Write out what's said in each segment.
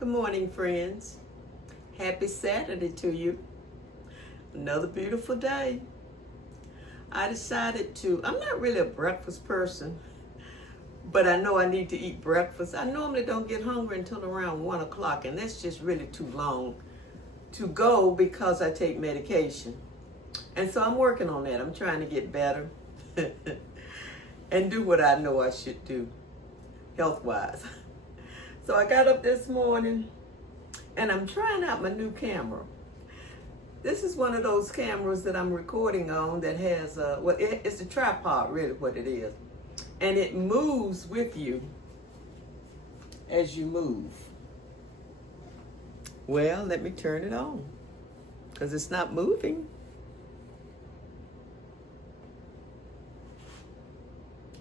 Good morning, friends. Happy Saturday to you. Another beautiful day. I decided I'm not really a breakfast person, but I know I need to eat breakfast. I normally don't get hungry until around 1 o'clock, and that's just really too long to go because I take medication. And so I'm working on that. I'm trying to get better and do what I know I should do health-wise. So I got up this morning and I'm trying out my new camera. This is one of those cameras that I'm recording on that has, it's a tripod, really what it is. And it moves with you as you move. Well, let me turn it on because it's not moving.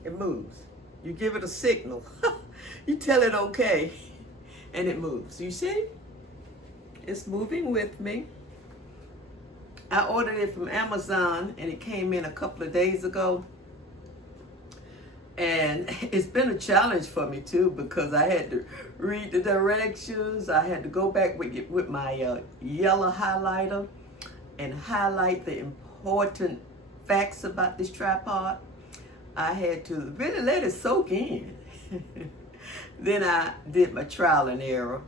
It moves. You give it a signal. You tell it okay, and it moves. You see? It's moving with me. I ordered it from Amazon, and it came in a couple of days ago. And it's been a challenge for me, too, because I had to read the directions. I had to go back with my yellow highlighter and highlight the important facts about this tripod. I had to really let it soak in. Then I did my trial and error.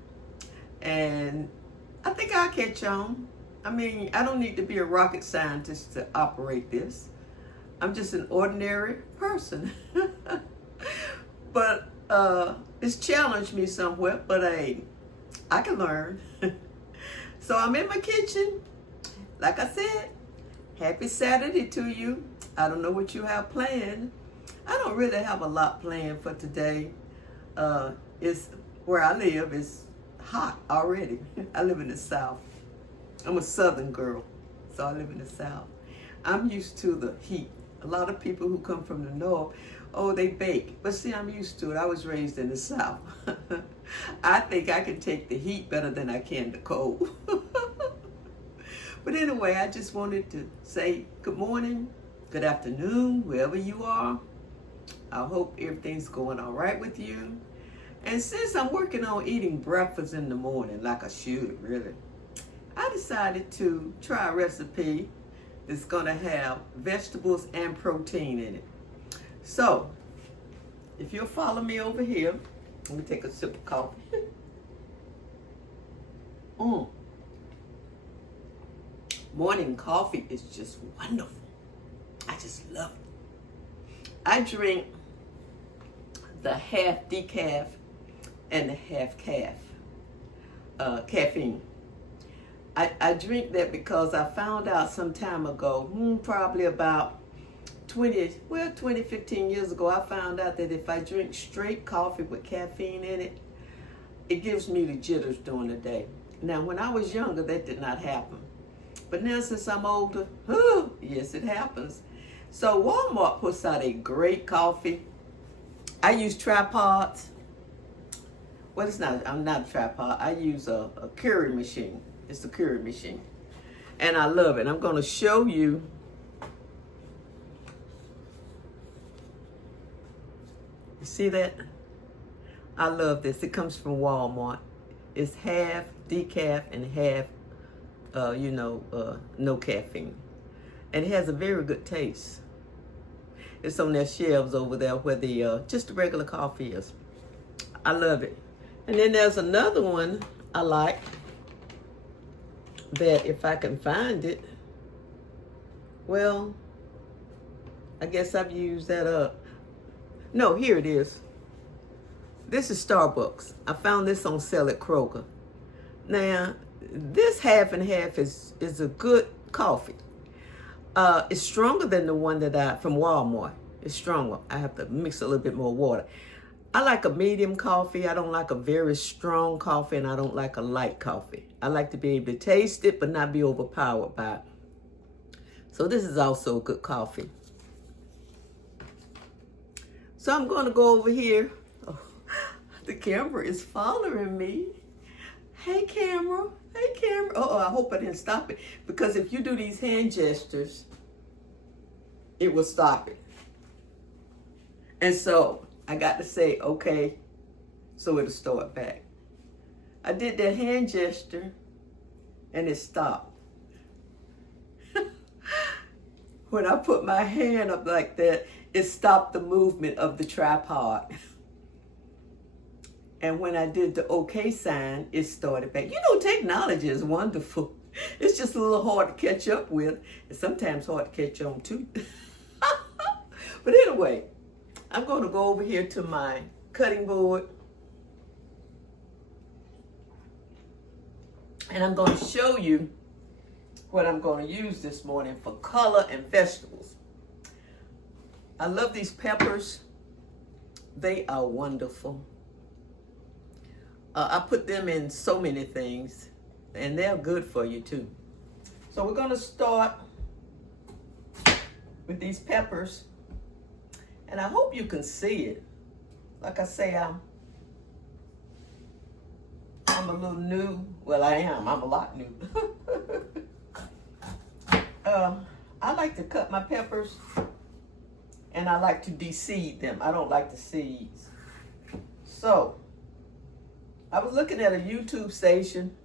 And I think I'll catch on. I mean, I don't need to be a rocket scientist to operate this. I'm just an ordinary person. But it's challenged me somewhat, but I can learn. So I'm in my kitchen. Like I said, happy Saturday to you. I don't know what you have planned. I don't really have a lot planned for today. It's where I live is hot already. I live in the South. I'm a Southern girl, so I live in the South. I'm used to the heat. A lot of people who come from the North, they bake. But see, I'm used to it. I was raised in the South. I think I can take the heat better than I can the cold. But anyway, I just wanted to say good morning, good afternoon, wherever you are. I hope everything's going all right with you. And since I'm working on eating breakfast in the morning, like I should, really, I decided to try a recipe that's going to have vegetables and protein in it. So, if you'll follow me over here, let me take a sip of coffee. Morning coffee is just wonderful. I just love it. I drink the half decaf and the half caffeine. I drink that because I found out some time ago, probably about 15 years ago, I found out that if I drink straight coffee with caffeine in it, it gives me the jitters during the day. Now, when I was younger, that did not happen. But now since I'm older, yes, it happens. So Walmart puts out a great coffee. I use tripods. Well, I'm not a tripod. I use a Keurig machine. It's a Keurig machine. And I love it. I'm going to show you. You see that? I love this. It comes from Walmart. It's half decaf and half, no caffeine. And it has a very good taste. It's on their shelves over there where the just the regular coffee is. I love it. And then there's another one I like that if I can find it, well, I guess I've used that up. No, here it is. This is Starbucks. I found this on sale at Kroger. Now, this half and half is a good coffee. It's stronger than the one from Walmart. It's stronger. I have to mix a little bit more water. I like a medium coffee. I don't like a very strong coffee, and I don't like a light coffee. I like to be able to taste it, but not be overpowered by it. So this is also a good coffee. So I'm going to go over here. Oh, the camera is following me. Hey, camera. Hey, camera. I hope I didn't stop it. Because if you do these hand gestures, it will stop it. And so I got to say, okay, so it'll start back. I did that hand gesture and it stopped. When I put my hand up like that, it stopped the movement of the tripod. And when I did the okay sign, it started back. You know, technology is wonderful. It's just a little hard to catch up with, and sometimes hard to catch on too. But anyway, I'm going to go over here to my cutting board. And I'm going to show you what I'm going to use this morning for color and vegetables. I love these peppers. They are wonderful. I put them in so many things, and they're good for you too. So we're going to start with these peppers. And I hope you can see it. Like I say, I'm a little new. Well, I am. I'm a lot new. I like to cut my peppers, and I like to de-seed them. I don't like the seeds. So, I was looking at a YouTube station,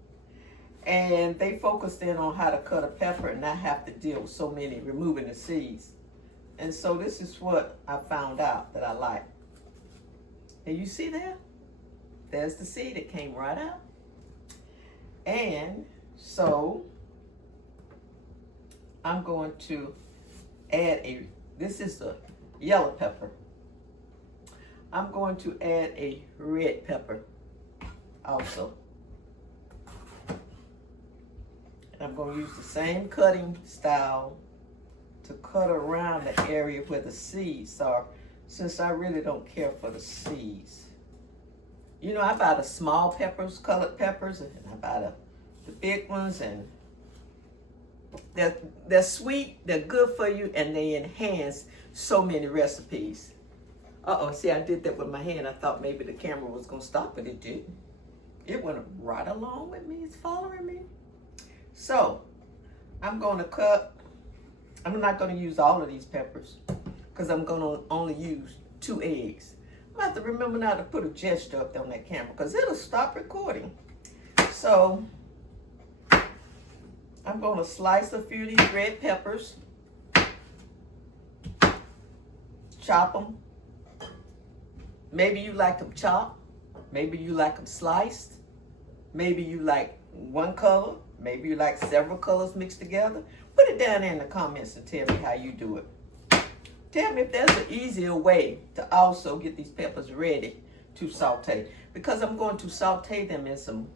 and they focused in on how to cut a pepper and not have to deal with so many removing the seeds. And so this is what I found out that I like. And you see that? There's the seed. It came right out. And so I'm going to add this is a yellow pepper. I'm going to add a red pepper also. And I'm going to use the same cutting style to cut around the area where the seeds are, since I really don't care for the seeds. You know, I buy the small peppers, colored peppers, and I buy the big ones, and they're sweet, they're good for you, and they enhance so many recipes. Uh-oh, see, I did that with my hand. I thought maybe the camera was going to stop, but it didn't. It went right along with me. It's following me. So, I'm going to cut. I'm not going to use all of these peppers because I'm going to only use 2 eggs. I have to remember now to put a gesture up there on that camera because it'll stop recording. So, I'm going to slice a few of these red peppers. Chop them. Maybe you like them chopped. Maybe you like them sliced. Maybe you like one color. Maybe you like several colors mixed together. Put it down there in the comments and tell me how you do it. Tell me if there's an easier way to also get these peppers ready to saute. Because I'm going to saute them in some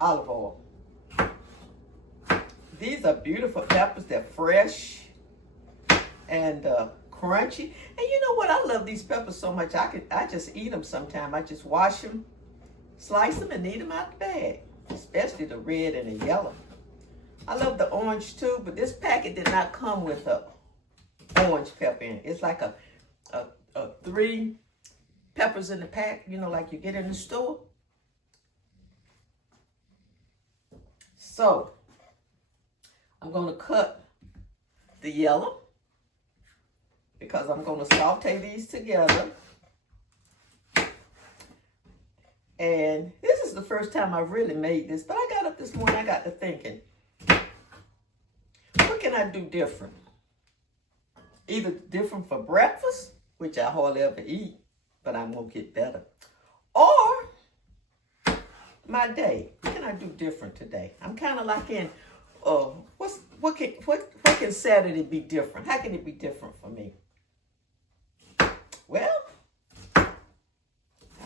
olive oil. These are beautiful peppers. They're fresh and crunchy. And you know what? I love these peppers so much. I just eat them sometime. I just wash them, slice them, and eat them out the bag. Especially the red and the yellow. I love the orange too, but this packet did not come with a orange pepper in it. It's like a 3 peppers in the pack, you know, like you get in the store. So, I'm going to cut the yellow because I'm going to saute these together. And this is the first time I've really made this, but I got up this morning, I got to thinking, what can I do different? Either different for breakfast, which I hardly ever eat, but I'm going to get better. Or my day. What can I do different today? I'm kind of like in, what can Saturday be different? How can it be different for me? Well, I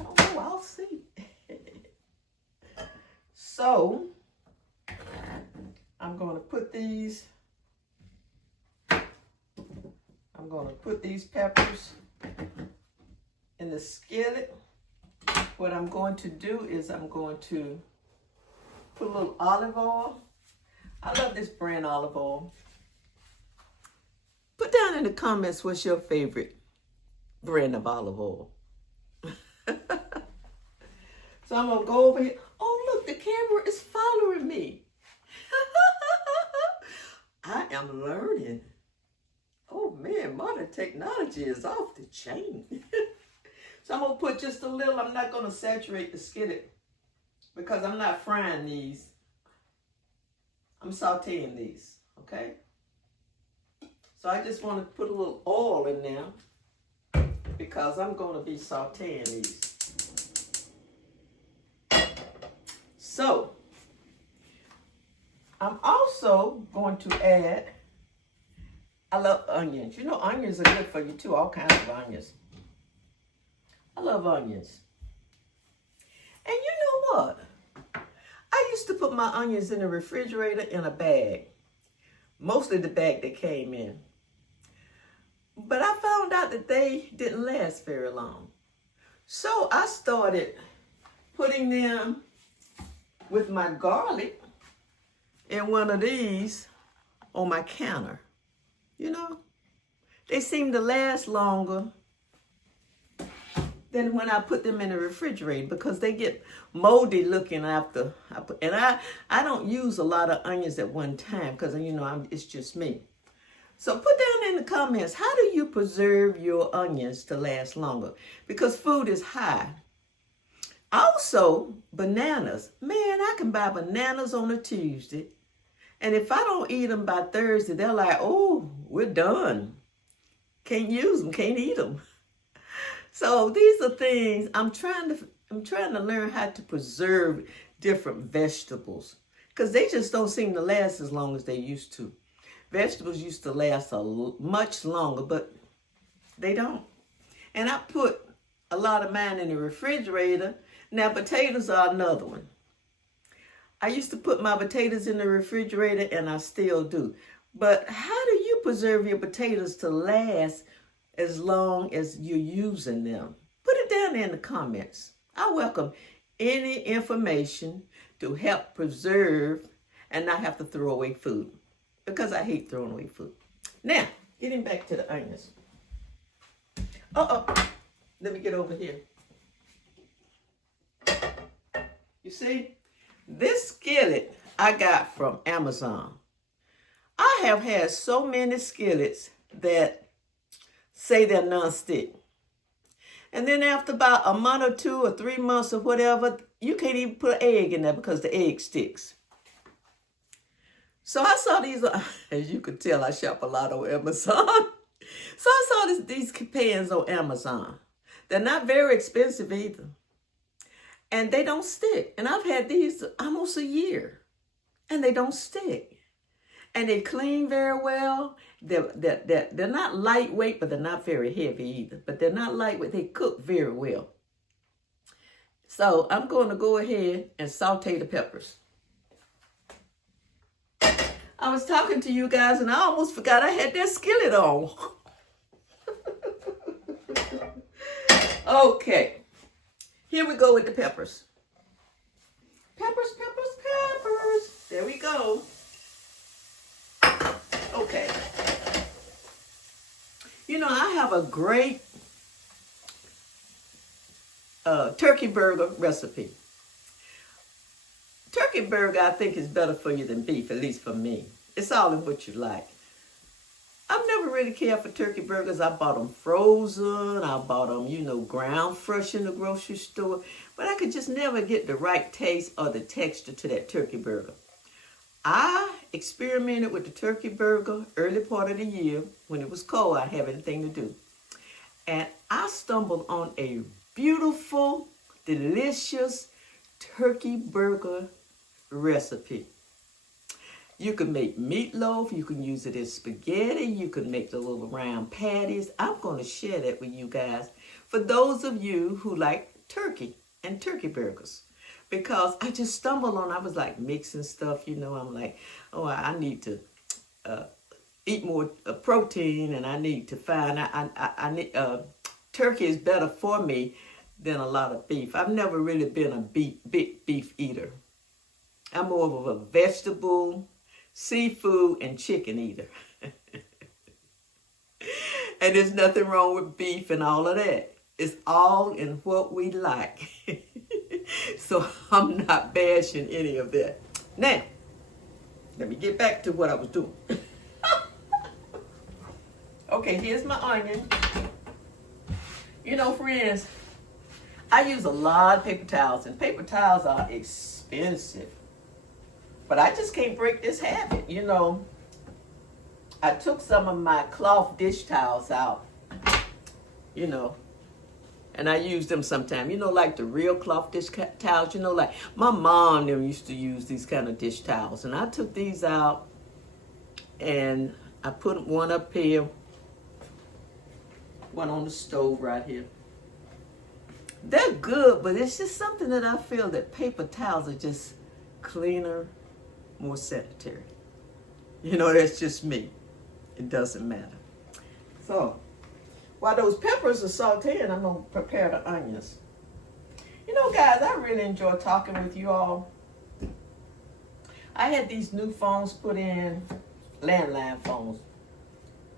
don't know. I'll see. So, I'm going to put these peppers in the skillet. What I'm going to do is I'm going to put a little olive oil. I love this brand olive oil. Put down in the comments what's your favorite brand of olive oil. So I'm going to go over here. Oh, look, the camera is following me. I am learning. Oh, man, modern technology is off the chain. So I'm going to put just a little. I'm not going to saturate the skillet because I'm not frying these. I'm sauteing these, okay? So I just want to put a little oil in there because I'm going to be sauteing these. So I'm also going to add, I love onions. You know, onions are good for you too, all kinds of onions. I love onions. And you know what? I used to put my onions in the refrigerator in a bag. Mostly the bag that came in. But I found out that they didn't last very long. So I started putting them with my garlic in one of these on my counter. You know, they seem to last longer than when I put them in the refrigerator because they get moldy looking after. I don't use a lot of onions at one time because, you know, it's just me. So put down in the comments, how do you preserve your onions to last longer? Because food is high. Also, bananas. Man, I can buy bananas on a Tuesday. And if I don't eat them by Thursday, they're like, oh, we're done. Can't use them, can't eat them. So these are things I'm trying to learn how to preserve different vegetables because they just don't seem to last as long as they used to. Vegetables used to last much longer, but they don't. And I put a lot of mine in the refrigerator. Now potatoes are another one. I used to put my potatoes in the refrigerator and I still do. But how do you preserve your potatoes to last as long as you're using them? Put it down there in the comments. I welcome any information to help preserve and not have to throw away food because I hate throwing away food. Now, getting back to the onions. Let me get over here. You see, this skillet I got from Amazon. I have had so many skillets that say they're non-stick. And then after about a month or 2 or 3 months or whatever, you can't even put an egg in there because the egg sticks. So I saw these, as you could tell, I shop a lot on Amazon. So I saw these pans on Amazon. They're not very expensive either. And they don't stick. And I've had these almost a year. And they don't stick. And they clean very well. They're not lightweight, but they're not very heavy either. But they're not lightweight. They cook very well. So I'm going to go ahead and saute the peppers. I was talking to you guys and I almost forgot I had that skillet on. Okay. Here we go with the peppers. Peppers. There we go. Okay. You know, I have a great turkey burger recipe. Turkey burger, I think, is better for you than beef, at least for me. It's all in what you like. I've never really cared for turkey burgers. I bought them frozen. I bought them, you know, ground fresh in the grocery store. But I could just never get the right taste or the texture to that turkey burger. I experimented with the turkey burger early part of the year when it was cold. I didn't have anything to do. And I stumbled on a beautiful, delicious turkey burger recipe. You can make meatloaf, you can use it as spaghetti, you can make the little round patties. I'm going to share that with you guys for those of you who like turkey and turkey burgers. Because I just stumbled on, I was like mixing stuff, you know, I'm like, oh, I need to eat more protein and I need to find, I need, turkey is better for me than a lot of beef. I've never really been a big beef eater. I'm more of a vegetable, seafood, and chicken eater. And there's nothing wrong with beef and all of that. It's all in what we like. So I'm not bashing any of that. Now, let me get back to what I was doing. Okay, here's my onion. You know, friends, I use a lot of paper towels, and paper towels are expensive. But I just can't break this habit. You know, I took some of my cloth dish towels out, you know, and I use them sometimes. You know, like the real cloth dish towels, you know, like my mom them used to use these kind of dish towels. And I took these out and I put one up here, one on the stove right here. They're good, but it's just something that I feel that paper towels are just cleaner, more sanitary. You know, that's just me. It doesn't matter. So, while those peppers are sauteing, I'm going to prepare the onions. You know, guys, I really enjoy talking with you all. I had these new phones put in, landline phones,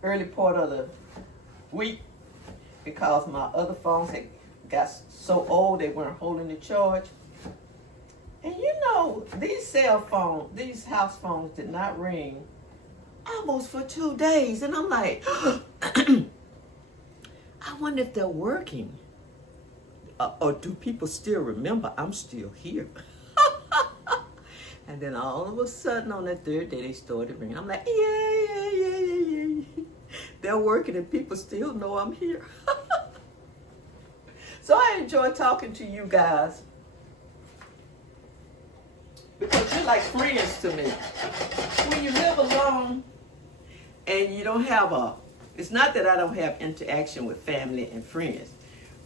early part of the week because my other phones had got so old they weren't holding the charge. And you know, these cell phones, these house phones did not ring almost for 2 days. And I'm like, I wonder if they're working. Or do people still remember I'm still here? And then all of a sudden on that third day they started ringing. I'm like, yeah. They're working and people still know I'm here. So I enjoy talking to you guys because you're like friends to me. When you live alone and you don't have it's not that I don't have interaction with family and friends,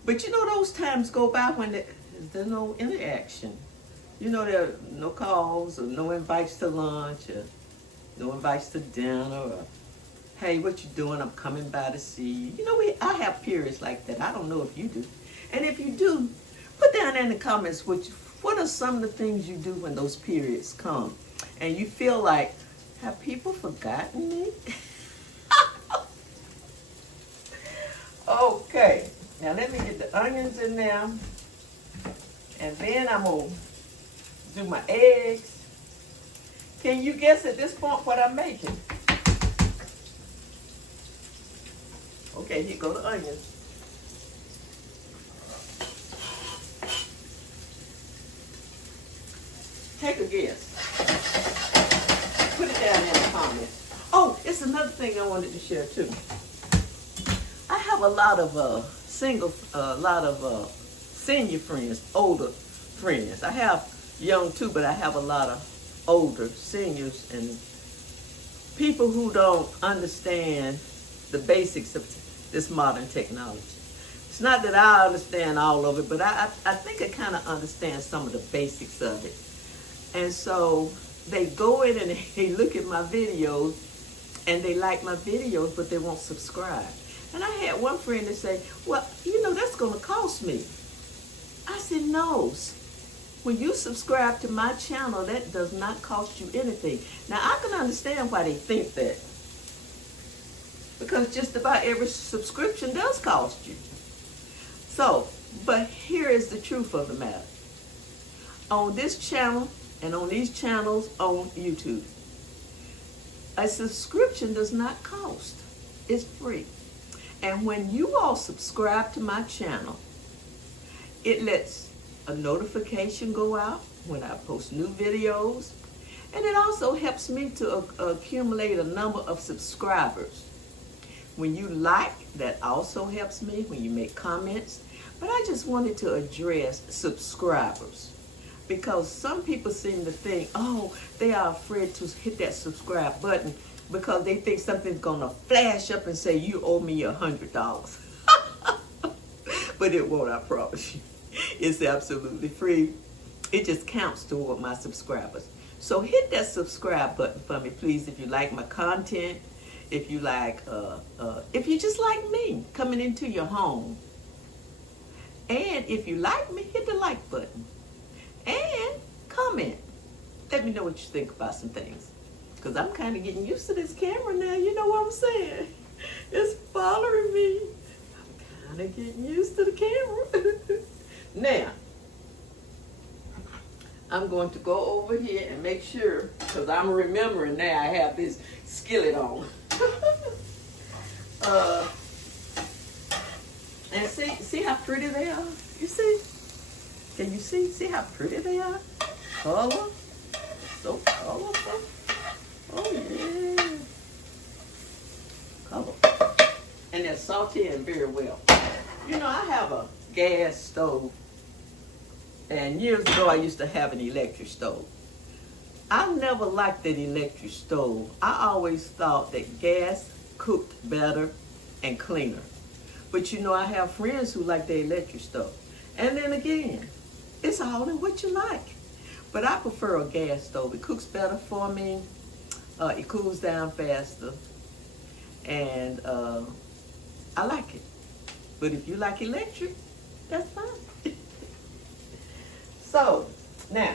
but you know those times go by when there's no interaction. You know, there are no calls or no invites to lunch or no invites to dinner or, hey, what you doing? I'm coming by to see you. You know, I have periods like that. I don't know if you do. And if you do, put down in the comments what are some of the things you do when those periods come and you feel like, have people forgotten me? Okay, now let me get the onions in there, and then I'm going to do my eggs. Can you guess at this point what I'm making? Okay, here go the onions. Take a guess. Put it down in the comments. Oh, it's another thing I wanted to share too. I have a lot of senior friends, older friends. I have young too, but I have a lot of older seniors and people who don't understand the basics of this modern technology. It's not that I understand all of it, but I think I kind of understand some of the basics of it. And so they go in and they look at my videos and they like my videos, but they won't subscribe. And I had one friend that say, well, you know, that's going to cost me. I said, no. When you subscribe to my channel, that does not cost you anything. Now, I can understand why they think that. Because just about every subscription does cost you. So, but here is the truth of the matter. On this channel and on these channels on YouTube, a subscription does not cost. It's free. And when you all subscribe to my channel, it lets a notification go out when I post new videos. And it also helps me to accumulate a number of subscribers. When you like, that also helps me when you make comments. But I just wanted to address subscribers. Because some people seem to think, oh, they are afraid to hit that subscribe button because they think something's going to flash up and say, you owe me $100. But it won't, I promise you. It's absolutely free. It just counts toward my subscribers. So hit that subscribe button for me, please, if you like my content, if you like, if you just like me coming into your home. And if you like me, hit the like button. And comment. Let me know what you think about some things. Because I'm kind of getting used to this camera now. You know what I'm saying? It's bothering me. I'm kind of getting used to the camera. Now, I'm going to go over here and make sure, because I'm remembering now I have this skillet on. And see how pretty they are? You see? Can you see? See how pretty they are? Color. So colorful. Oh yeah. Color. And they're sauteing very well. You know, I have a gas stove. And years ago, I used to have an electric stove. I never liked an electric stove. I always thought that gas cooked better and cleaner. But you know, I have friends who like the electric stove. And then again, it's all in what you like. But I prefer a gas stove. It cooks better for me. It cools down faster. And I like it. But if you like electric, that's fine. So, now,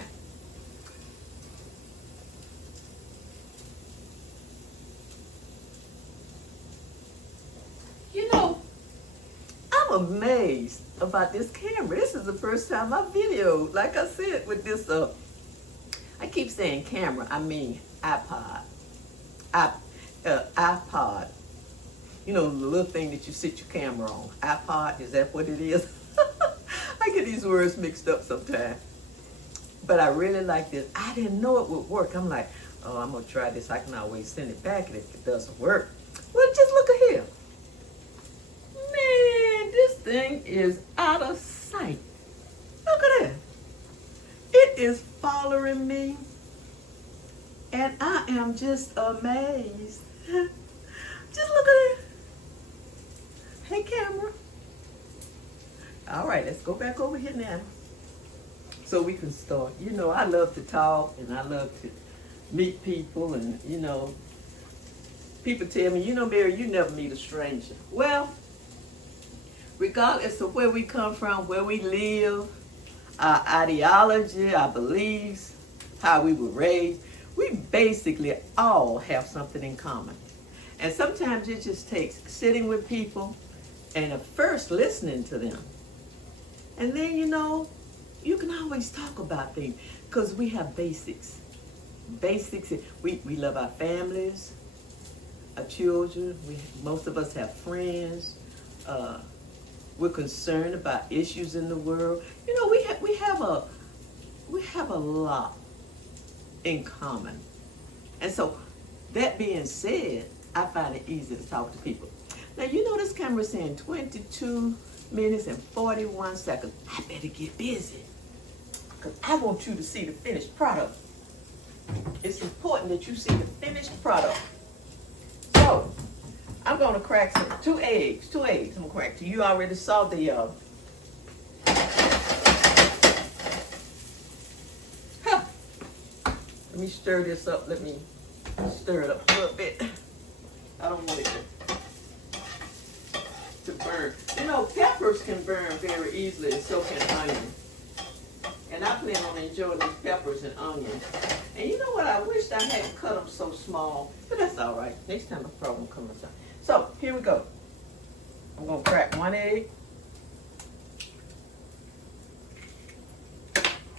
you know, I'm amazed about this camera. This is the first time I videoed, like I said, with this, I keep saying camera, I mean iPod. iPod. You know, the little thing that you sit your camera on. iPod, is that what it is? I get these words mixed up sometimes. But I really like this. I didn't know it would work. I'm like, oh, I'm going to try this. I can always send it back if it doesn't work. Well, just look at here. Man, this thing is out of sight. Look at that. It is following me. And I am just amazed. Just look at it. Hey, camera. All right, let's go back over here now. So we can start. You know, I love to talk and I love to meet people, and you know, people tell me, you know, Mary, you never meet a stranger. Well, regardless of where we come from, where we live, our ideology, our beliefs, how we were raised, we basically all have something in common. And sometimes it just takes sitting with people and at first listening to them. And then, you know, you can always talk about things because we have basics. Basics, we love our families, our children. Most of us have friends. We're concerned about issues in the world. You know, we have a lot in common. And so, that being said, I find it easy to talk to people. Now, you know this camera is saying 22 minutes and 41 seconds. I better get busy because I want you to see the finished product. It's important that you see the finished product. So, I'm going to crack two eggs. I'm going to crack. You already saw the, let me stir this up. Let me stir it up a little bit. I don't want it to burn. You know, peppers can burn very easily, and so can onions. And I plan on enjoying these peppers and onions. And you know what? I wished I hadn't cut them so small, but that's all right. Next time I probably won't come inside. So here we go. I'm gonna crack one egg,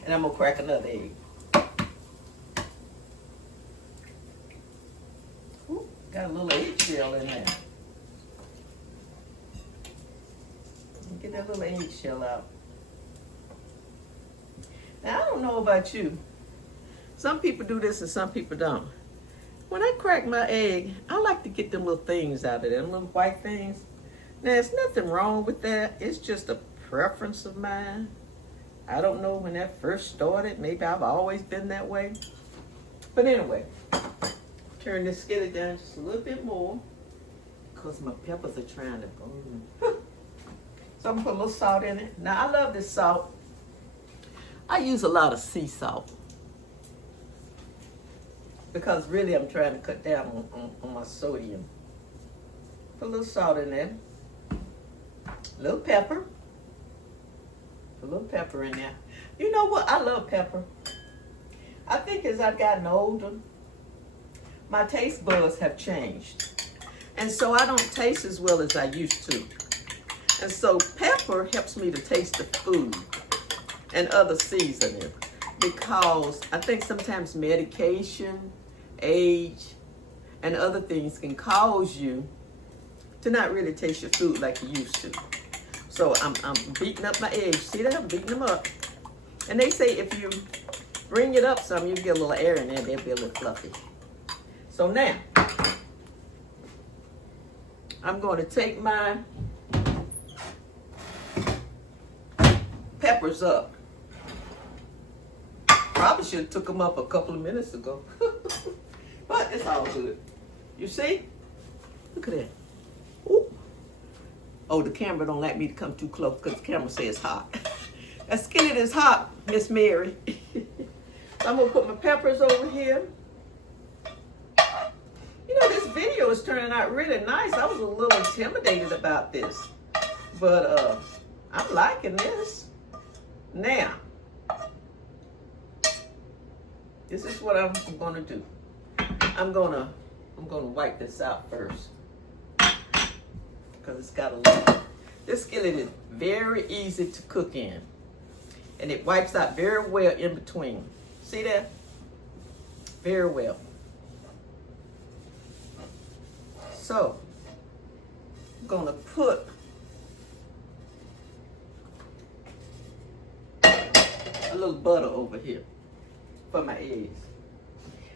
and I'm gonna crack another egg. Ooh, got a little eggshell in there. Get that little eggshell out. Now, I don't know about you. Some people do this and some people don't. When I crack my egg, I like to get them little things out of there, them little white things. Now, there's nothing wrong with that. It's just a preference of mine. I don't know when that first started. Maybe I've always been that way. But anyway, turn this skillet down just a little bit more because my peppers are trying to burn. So I'm going to put a little salt in it. Now, I love this salt. I use a lot of sea salt because really I'm trying to cut down on my sodium. Put a little salt in there. A little pepper. Put a little pepper in there. You know what? I love pepper. I think as I've gotten older, my taste buds have changed. And so I don't taste as well as I used to. And so pepper helps me to taste the food and other seasonings because I think sometimes medication, age, and other things can cause you to not really taste your food like you used to. So I'm beating up my eggs. See that? I'm beating them up. And they say if you bring it up some, you get a little air in there, they'll be a little fluffy. So now, I'm going to take my peppers up. Probably should have took them up a couple of minutes ago. But it's all good. You see? Look at that. Ooh. Oh, the camera don't let me come too close because the camera says hot. That skillet is hot, Miss Mary. So I'm going to put my peppers over here. You know, this video is turning out really nice. I was a little intimidated about this. But I'm liking this. Now, this is what I'm going to do. I'm gonna wipe this out first because it's got a little. This skillet is very easy to cook in, and it wipes out very well in between. See that? Very well. So I'm gonna put a little butter over here for my eggs.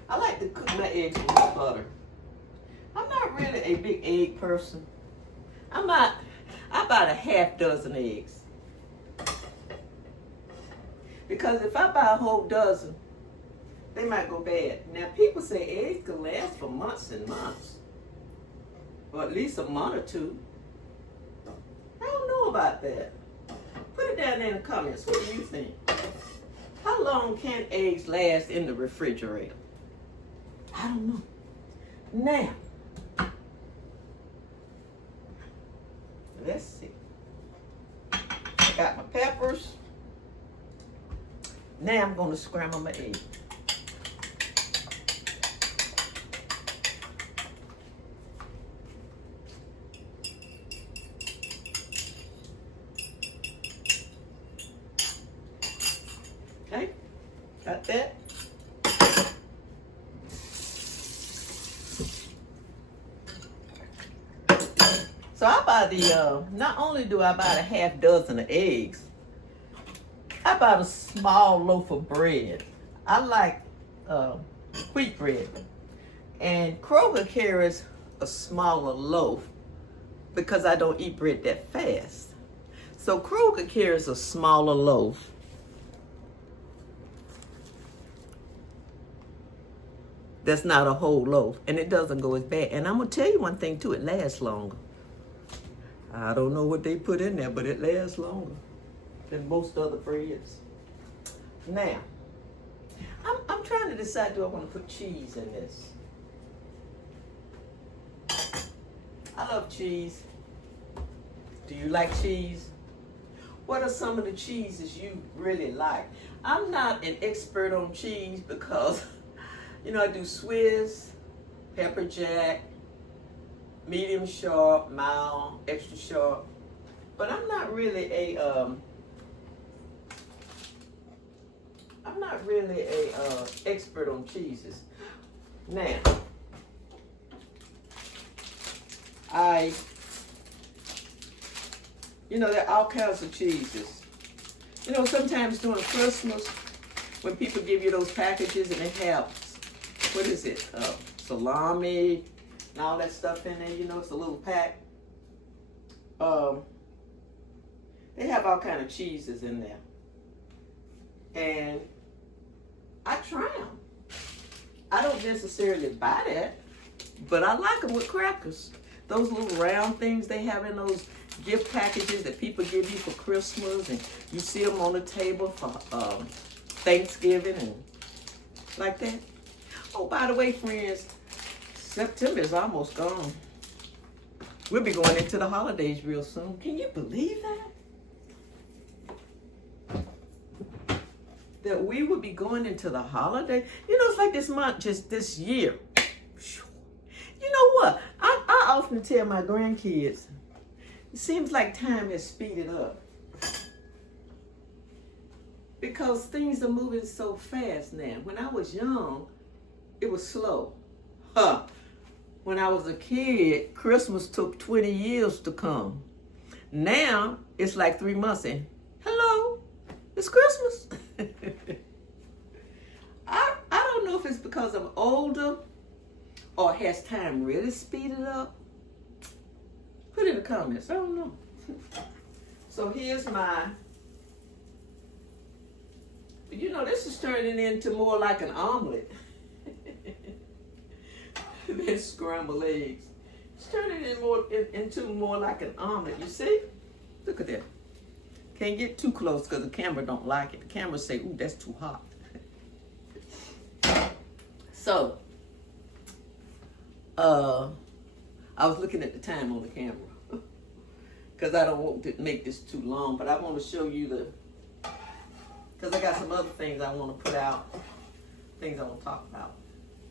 I like to cook my eggs with butter. I'm not really a big egg person. I buy a half dozen eggs. Because if I buy a whole dozen, they might go bad. Now people say eggs can last for months and months. Or at least a month or two. I don't know about that. Put it down there in the comments. What do you think? How long can eggs last in the refrigerator? I don't know. Now, let's see. I got my peppers. Now I'm going to scramble my egg. Okay, got that. So I buy not only do I buy a half dozen of eggs, I buy a small loaf of bread. I like wheat bread. And Kroger carries a smaller loaf because I don't eat bread that fast. So Kroger carries a smaller loaf. That's not a whole loaf, and it doesn't go as bad. And I'm going to tell you one thing too, it lasts longer. I don't know what they put in there, but it lasts longer than most other breads. Now, I'm trying to decide, do I want to put cheese in this? I love cheese. Do you like cheese? What are some of the cheeses you really like? I'm not an expert on cheese because, you know, I do Swiss, pepper jack, medium sharp, mild, extra sharp. But I'm not really a expert on cheeses. Now, you know, there are all kinds of cheeses. You know, sometimes during Christmas, when people give you those packages and it have, what is it, salami and all that stuff in there, you know, it's a little pack. They have all kind of cheeses in there. And I try them. I don't necessarily buy that, but I like them with crackers. Those little round things they have in those gift packages that people give you for Christmas, and you see them on the table for Thanksgiving and like that. Oh, by the way, friends, September is almost gone. We'll be going into the holidays real soon. Can you believe that? That we would be going into the holiday. You know, it's like this month, just this year. You know what? I often tell my grandkids, it seems like time has speeded up. Because things are moving so fast now. When I was young, it was slow. When I was a kid, Christmas took 20 years to come. Now, it's like 3 months in. Hello, it's Christmas. older or has time really speeded up? Put in the comments. I don't know. So here's my, you know, this is turning into more like an omelet than scrambled eggs. It's turning into more like an omelet. You see? Look at that. Can't get too close because the camera don't like it. The camera say, ooh, that's too hot. So, I was looking at the time on the camera because I don't want to make this too long, but I want to show you because I got some other things I want to put out, things I want to talk about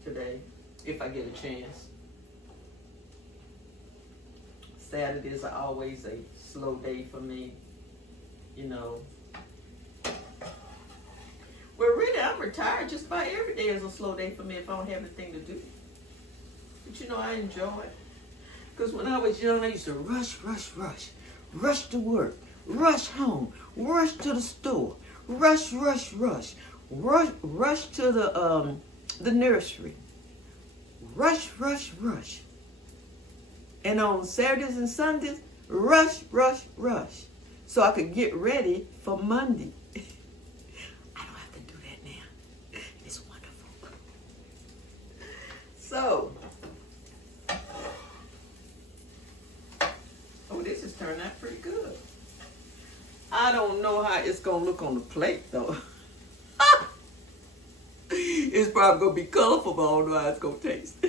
today, if I get a chance. Saturdays are always a slow day for me, you know. Well, really, I'm retired. Just about every day is a slow day for me if I don't have anything to do. But you know, I enjoy it. Because when I was young, I used to rush to work, rush home, rush to the store, rush to the nursery, rush. And on Saturdays and Sundays, rush. So I could get ready for Monday. I don't have to do that now. It's wonderful. So, this is turning out pretty good. I don't know how it's gonna look on the plate though. It's probably gonna be colorful, but I don't know how it's gonna taste.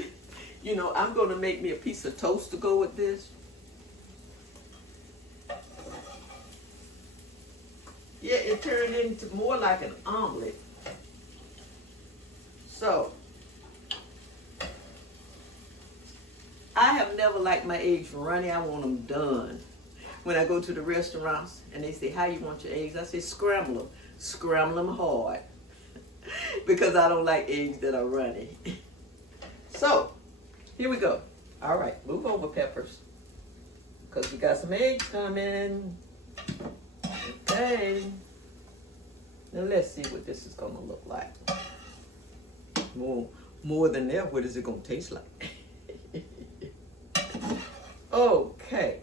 You know, I'm gonna make me a piece of toast to go with this. Yeah, it turned into more like an omelet. So, I have never liked my eggs runny. I want them done. When I go to the restaurants and they say, how you want your eggs? I say, scramble them. Scramble them hard. Because I don't like eggs that are runny. So, here we go. All right, move over, Peppers. Because we got some eggs coming. Okay. Now let's see what this is going to look like. More than that, what is it going to taste like? Okay.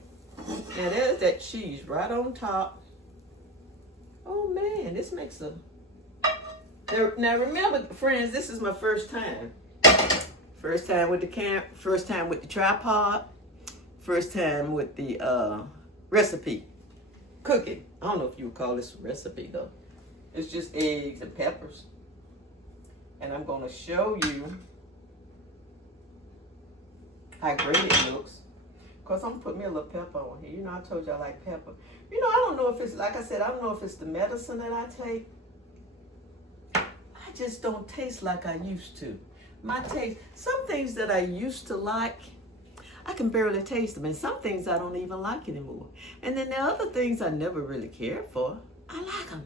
Now there's that cheese right on top. Oh man, this makes a... Now remember, friends, this is my first time. First time with the first time with the tripod, first time with the recipe, cooking. I don't know if you would call this a recipe though. It's just eggs and peppers. And I'm gonna show you how great it looks. Cause I'm gonna put me a little pepper on here. You know, I told you I like pepper. You know, I don't know if it's, like I said, I don't know if it's the medicine that I take. I just don't taste like I used to. My taste, some things that I used to like, I can barely taste them. And some things I don't even like anymore. And then there are other things I never really cared for. I like them.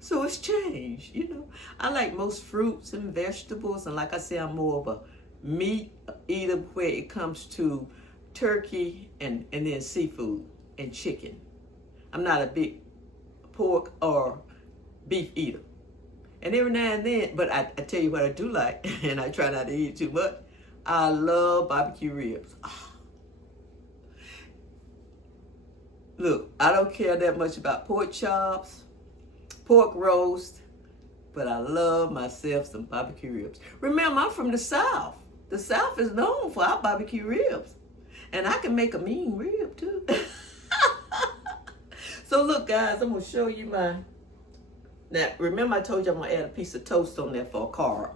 So it's changed, you know. I like most fruits and vegetables. And like I say, I'm more of a meat eater where it comes to turkey and then seafood and chicken. I'm not a big pork or beef eater. And every now and then, but I tell you what I do like, and I try not to eat too much, I love barbecue ribs. Oh. Look, I don't care that much about pork chops, pork roast, but I love myself some barbecue ribs. Remember, I'm from the South. The South is known for our barbecue ribs. And I can make a mean rib too. So look guys, I'm gonna show you my, now remember I told you I'm gonna add a piece of toast on there for a carb.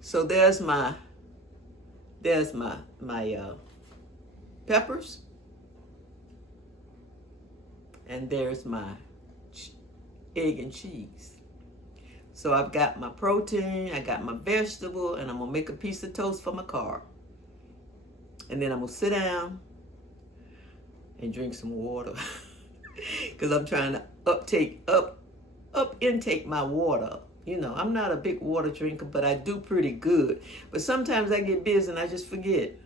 So there's my peppers. And there's my egg and cheese. So I've got my protein, I got my vegetable, and I'm gonna make a piece of toast for my carb. And then I'm gonna sit down and drink some water. Cause I'm trying to intake my water. You know, I'm not a big water drinker, but I do pretty good. But sometimes I get busy and I just forget.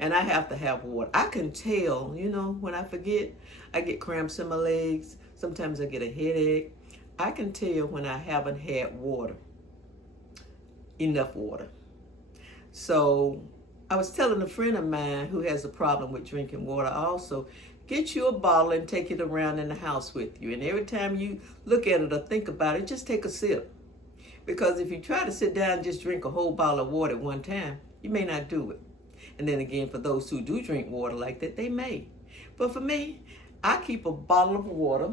And I have to have water. I can tell, you know, when I forget, I get cramps in my legs. Sometimes I get a headache. I can tell when I haven't had water. enough water. So I was telling a friend of mine who has a problem with drinking water also, get you a bottle and take it around in the house with you. And every time you look at it or think about it, just take a sip. Because if you try to sit down and just drink a whole bottle of water at one time, you may not do it. And then again, for those who do drink water like that, they may. But for me, I keep a bottle of water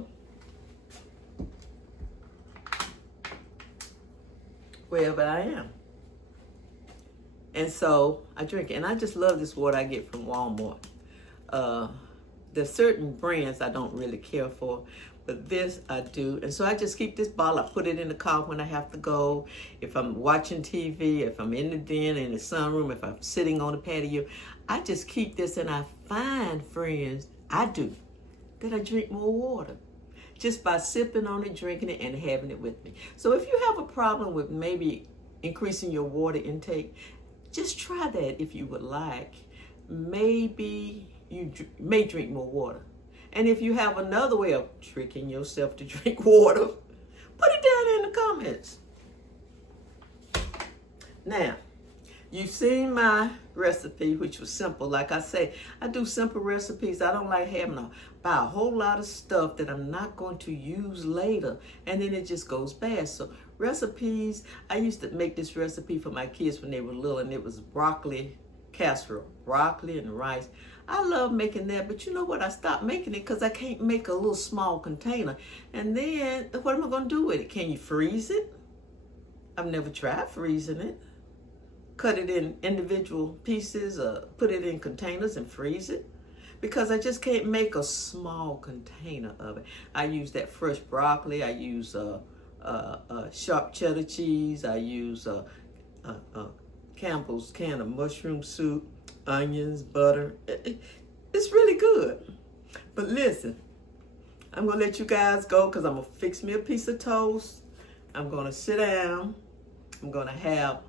wherever I am. And so I drink it. And I just love this water I get from Walmart. There's certain brands I don't really care for, but this I do. And so I just keep this bottle. I put it in the car when I have to go. If I'm watching TV, if I'm in the den, in the sunroom, if I'm sitting on the patio, I just keep this. And I find, friends, I do, that I drink more water just by sipping on it, drinking it, and having it with me. So if you have a problem with maybe increasing your water intake, just try that if you would like. Maybe you may drink more water. And if you have another way of tricking yourself to drink water, put it down in the comments. Now, you've seen my recipe, which was simple. Like I say, I do simple recipes. I don't like having to buy a whole lot of stuff that I'm not going to use later, and then it just goes bad. So recipes, I used to make this recipe for my kids when they were little, and it was broccoli casserole, broccoli and rice. I love making that, but you know what? I stopped making it because I can't make a little small container. And then what am I going to do with it? Can you freeze it? I've never tried freezing it. Cut it in individual pieces, put it in containers and freeze it, because I just can't make a small container of it. I use that fresh broccoli. I use sharp cheddar cheese. I use Campbell's can of mushroom soup, onions, butter. It's really good. But listen, I'm going to let you guys go because I'm going to fix me a piece of toast. I'm going to sit down. I'm going to have,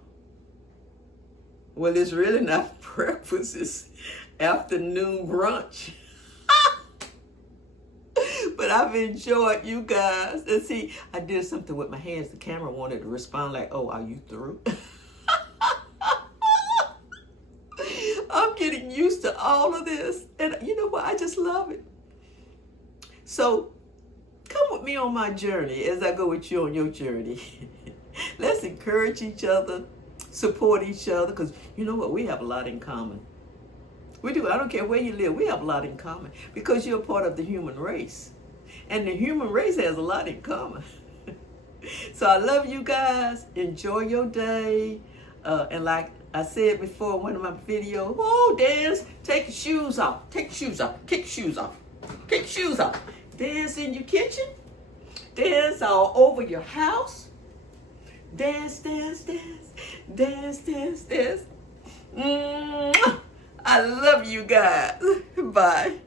well, it's really not breakfast. It's afternoon brunch. But I've enjoyed you guys. And see, I did something with my hands. The camera wanted to respond like, oh, are you through? I'm getting used to all of this. And you know what? I just love it. So come with me on my journey as I go with you on your journey. Let's encourage each other, support each other, because you know what? We have a lot in common. We do. I don't care where you live. We have a lot in common because you're a part of the human race. And the human race has a lot in common. So I love you guys. Enjoy your day. And like I said before in one of my videos, oh, dance, take your shoes off. Take your shoes off. Kick your shoes off. Kick your shoes off. Dance in your kitchen. Dance all over your house. Dance, dance, dance. Dance, dance, dance. I love you guys. Bye.